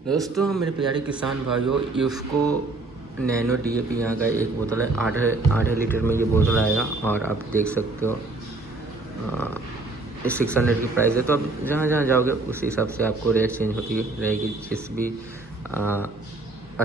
दोस्तों मेरे प्यारे किसान भाइयों, यूफ़को नैनो डीएपी यहाँ का एक बोतल है। आधे लीटर में ये बोतल आएगा और आप देख सकते हो 600 की प्राइस है। तो आप जहाँ जहाँ जाओगे उस हिसाब से आपको रेट चेंज होती रहेगी। जिस भी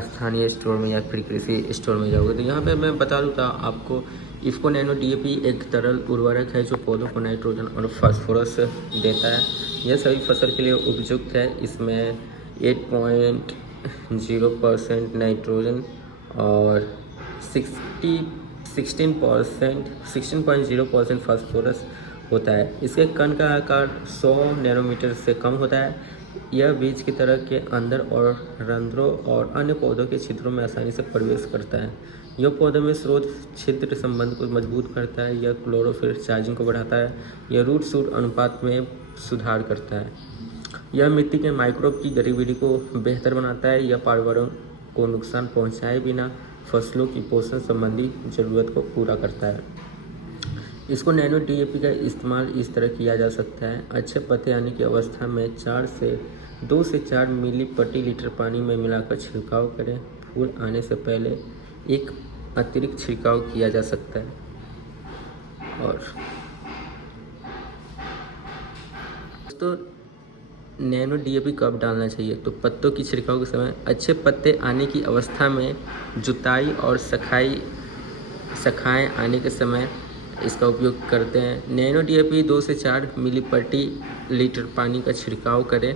स्थानीय स्टोर में या फिर कृषि स्टोर में जाओगे तो यहाँ पे मैं बता दूँ था आपको, यूफ़को नैनो डीएपी एक तरल उर्वरक है जो पौधों को नाइट्रोजन और फास्फोरस देता है। यह सभी फसल के लिए उपयुक्त है। इसमें 8.0% नाइट्रोजन और 16.0% फास्फोरस होता है। इसके कण का आकार 100 नैनोमीटर से कम होता है। यह बीज की तरह के अंदर और रंध्रों और अन्य पौधों के छिद्रों में आसानी से प्रवेश करता है। यह पौधों में स्रोत छिद्र संबंध को मजबूत करता है। यह क्लोरोफिल चार्जिंग को बढ़ाता है। यह रूट शूट अनुपात में सुधार करता है। यह मिट्टी के माइक्रोब की गतिविधि को बेहतर बनाता है। यह पर्यावरण को नुकसान पहुंचाए बिना फसलों की पोषण संबंधी ज़रूरत को पूरा करता है। इसको नैनो डीएपी का इस्तेमाल इस तरह किया जा सकता है। अच्छे पत्ते आने की अवस्था में 2 से 4 मिली प्रति लीटर पानी में मिलाकर छिड़काव करें। फूल आने से पहले एक अतिरिक्त छिड़काव किया जा सकता है। और दोस्तों नैनो डीएपी कब डालना चाहिए, तो पत्तों की छिड़काव के समय, अच्छे पत्ते आने की अवस्था में, जुताई और शाखाएँ आने के समय इसका उपयोग करते हैं। नैनो डीएपी 2 से 4 मिली प्रति लीटर पानी का छिड़काव करें।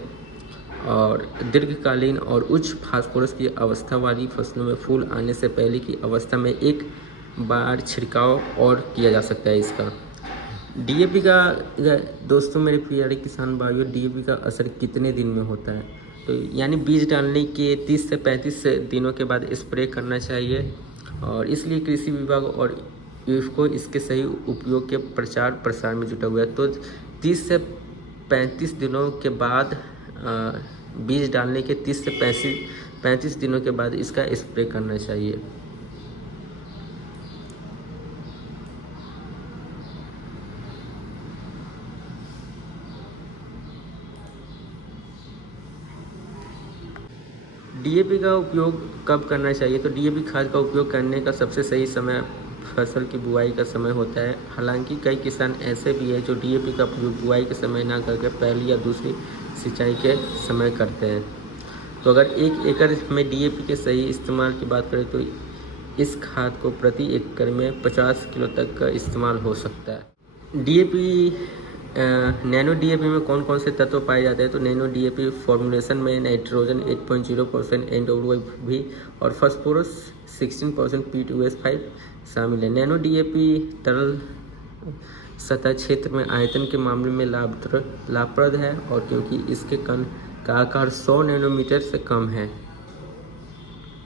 और दीर्घकालीन और उच्च फास्फोरस की अवस्था वाली फसलों में फूल आने से पहले की अवस्था में एक बार छिड़काव और किया जा सकता है। इसका डीएपी का दोस्तों मेरे प्यारे किसान भाइयों, डीएपी का असर कितने दिन में होता है, तो यानी बीज डालने के 30 से 35 दिनों के बाद स्प्रे करना चाहिए। और इसलिए कृषि विभाग और यूफ़को इसके सही उपयोग के प्रचार प्रसार में जुटा हुआ है। तो 30 से 35 दिनों के बाद बीज डालने के 30 से 35 दिनों के बाद इसका स्प्रे करना चाहिए। डीएपी का उपयोग कब करना चाहिए, तो डीएपी खाद का उपयोग करने का सबसे सही समय फसल की बुआई का समय होता है। हालांकि कई किसान ऐसे भी हैं जो डीएपी का उपयोग बुआई के समय ना करके पहली या दूसरी सिंचाई के समय करते हैं। तो अगर 1 एकड़ में डीएपी के सही इस्तेमाल की बात करें तो इस खाद को प्रति एकड़ में 50 किलो तक का इस्तेमाल हो सकता है। डीएपी नैनो डीएपी में कौन कौन से तत्व पाए जाते हैं, तो नैनो डीएपी फॉर्मुलेशन में नाइट्रोजन 8.0% एनडब्ल्यूआई और फास्फोरस 16% P2S5 शामिल है। नैनो डीएपी तरल सतह क्षेत्र में आयतन के मामले में लाभप्रद है और क्योंकि इसके कण का आकार 100 नैनोमीटर से कम है।